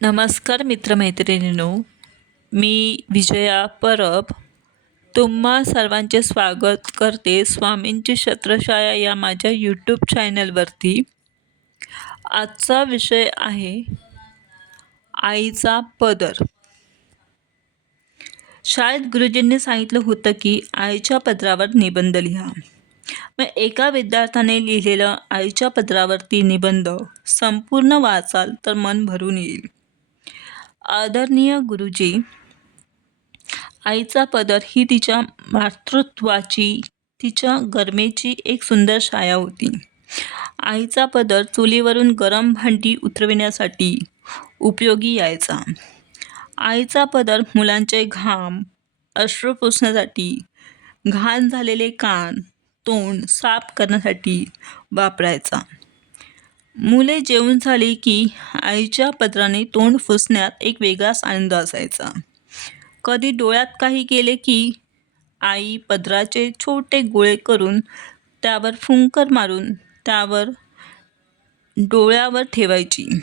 नमस्कार मित्रमैत्रिणींनो मी विजया परब. तुम्हा सर्वांचे स्वागत करते स्वामींची छत्रछाया या माझ्या यूट्यूब चॅनलवरती आजचा विषय आहे आईचा पदर. शाळेत गुरुजींनी सांगितलं होतं की आईच्या पदरावर निबंध लिहा. मग एका विद्यार्थ्याने लिहिलेलं आईच्या पदरावरती निबंध संपूर्ण वाचाल तर मन भरून येईल. आदरणीय गुरुजी आईचा पदर ही तिच्या मातृत्वाची तिच्या गरमेची एक सुंदर छाया होती. आईचा पदर चुलीवरून गरम भांडी उतरविण्यासाठी उपयोगी यायचा. आईचा पदर मुलांचे घाम अश्रू पुसण्यासाठी घाण झालेले कान तोंड साफ करण्यासाठी वापरायचा. मुले जेवून झाली की आईच्या पदराने तोंड फुसण्यात एक वेगळाच आनंद असायचा. कधी डोळ्यात काही गेले की आई पदराचे छोटे गोळे करून त्यावर फुंकर मारून त्यावर डोळ्यावर ठेवायची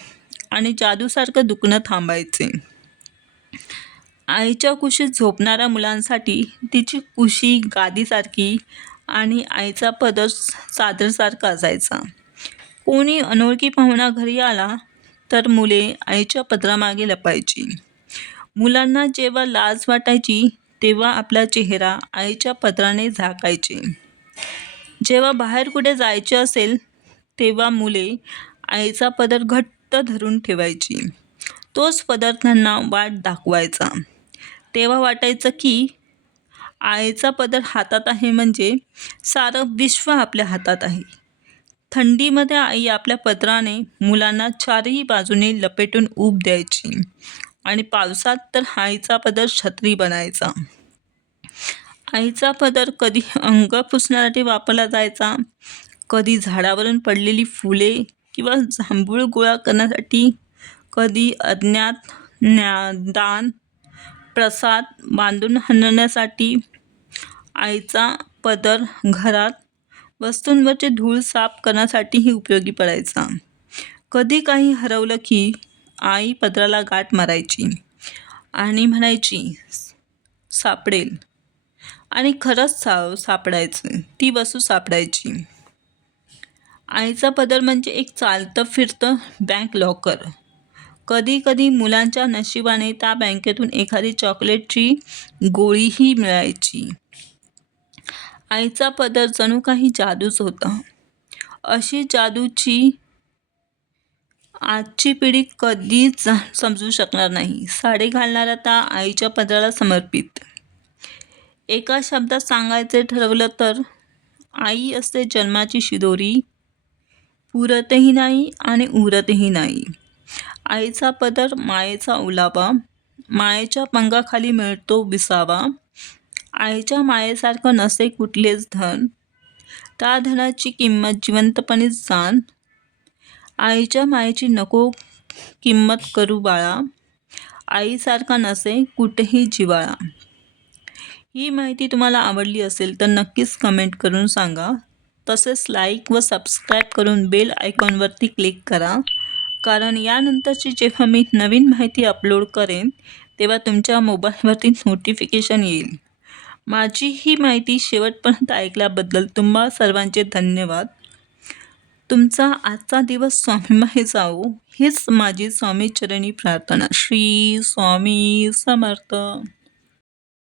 आणि जादूसारखं दुखणं थांबायचे. आईच्या कुशीत झोपणाऱ्या मुलांसाठी तिची कुशी गादीसारखी आणि आईचा पदर चादरसारखा असायचा. कोणी अनोळखी पाहुणा घरी आला तर मुले आईच्या पदरामागे लपायची. मुलांना जेव्हा लाज वाटायची तेव्हा आपला चेहरा आईच्या पदराने झाकायचे. जेव्हा बाहेर कुठे जायचे असेल तेव्हा मुले आईचा पदर घट्ट धरून ठेवायची. तोच पदर त्यांना वाट दाखवायचा. तेव्हा वाटायचं की आईचा पदर हातात आहे म्हणजे सारं विश्व आपल्या हातात आहे. थंडीमध्ये आई आपल्या पत्राने मुलांना चारही बाजूने लपेटून ऊब द्यायची. आणि पावसात तर आईचा पदर छत्री बनायचा. आईचा पदर कधी अंग पुसण्यासाठी वापरला जायचा? कधी झाडावरून पडलेली फुले किंवा जांभूळ गोळा करण्यासाठी कधी अज्ञात ज्ञानदान प्रसाद बांधून आणण्यासाठी आईचा पदर घरात वस्तूंवरचे धूळ साफ करण्यासाठीही उपयोगी पडायचा. कधी काही हरवलं की आई पदराला गाठ मारायची आणि म्हणायची सापडेल. आणि खरंच सा सापडायचं. ती वस्तू सापडायची. आईचा पदर म्हणजे एक चालतं फिरतं बँक लॉकर. कधी कधी मुलांच्या नशिबाने त्या बँकेतून एखादी चॉकलेटची गोळीही मिळायची. आईचा पदर जणू काही जादूच होता. अशी जादूची आजची पिढी कधीच समजू शकणार नाही. साडी घालणारा ता आईच्या पदराला समर्पित. एका शब्दात सांगायचे ठरवलं तर आई असते जन्माची शिदोरी पुरतही नाही आणि उरतही नाही. आईचा पदर मायेचा उलावा मायेच्या पंगाखाली मिळतो विसावा आईच्या मायेसारखं नसे कुठलेच धन. त्या धनाची किंमत जिवंतपणेच जाण. आईच्या मायेची नको किंमत करू बाळा. आईसारखा नसे कुठेही जिवाळा. ही माहिती तुम्हाला आवडली असेल तर नक्कीच कमेंट करून सांगा. तसेच लाईक व सबस्क्राईब करून बेल आयकॉनवरती क्लिक करा. कारण यानंतरची जेव्हा मी नवीन माहिती अपलोड करेन तेव्हा तुमच्या मोबाईलवरती नोटिफिकेशन येईल. माझी ही माहिती शेवटपर्यंत ऐकल्याबद्दल तुम्हा सर्वांचे धन्यवाद. तुमचा आजचा दिवस स्वामीमय जाऊ हीच माझी स्वामीचरणी प्रार्थना. श्री स्वामी समर्थ.